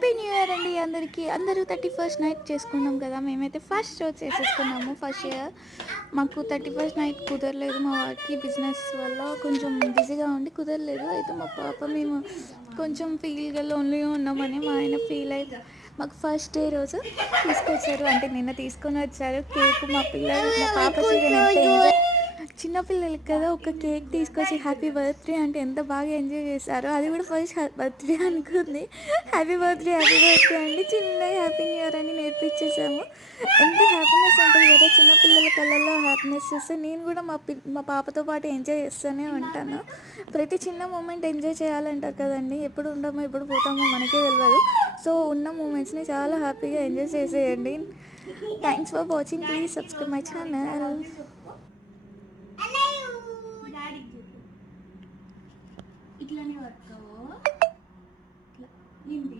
Happy new year అండి అందరికీ. అందరూ 31st నైట్ చేసుకున్నాం కదా, మేమైతే ఫస్ట్ రోజు చేసేసుకున్నాము. ఫస్ట్ ఇయర్ మాకు 31st నైట్ కుదరలేదు, మా వారికి బిజినెస్ వల్ల కొంచెం బిజీగా ఉండి కుదరలేదు. అయితే మా పాప మేము కొంచెం ఫీల్గా లోన్లీగా ఉన్నామని మా ఆయన ఫీల్ అయితే మాకు ఫస్ట్ డే రోజు తీసుకొచ్చారు, అంటే నిన్న తీసుకొని వచ్చారు కేక్. మా పిల్లలు మా పాప చూడండి చిన్నపిల్లలకి కదా ఒక కేక్ తీసుకొచ్చి హ్యాపీ బర్త్డే అంటే ఎంత బాగా ఎంజాయ్ చేశారో. అది కూడా ఫస్ట్ బర్త్డే అనుకుంది. హ్యాపీ బర్త్డే అండి, చిన్న హ్యాపీ న్యూ ఇయర్ అని నేర్పించేసాము. ఎంత హ్యాపీనెస్ ఉంటుంది కదా చిన్నపిల్లల కళ్ళల్లో హ్యాపీనెస్ చూస్తే. నేను కూడా మా పాపతో పాటు ఎంజాయ్ చేస్తూనే ఉంటాను. ప్రతి చిన్న మూమెంట్ ఎంజాయ్ చేయాలంటారు కదండి, ఎప్పుడు ఉండమో ఎప్పుడు పోతామో మనకే తెలియదు. సో ఉన్న మూమెంట్స్ని చాలా హ్యాపీగా ఎంజాయ్ చేసేయండి. Thanks for watching, please subscribe my channel. ఇట్లానే పట్టుకోవు.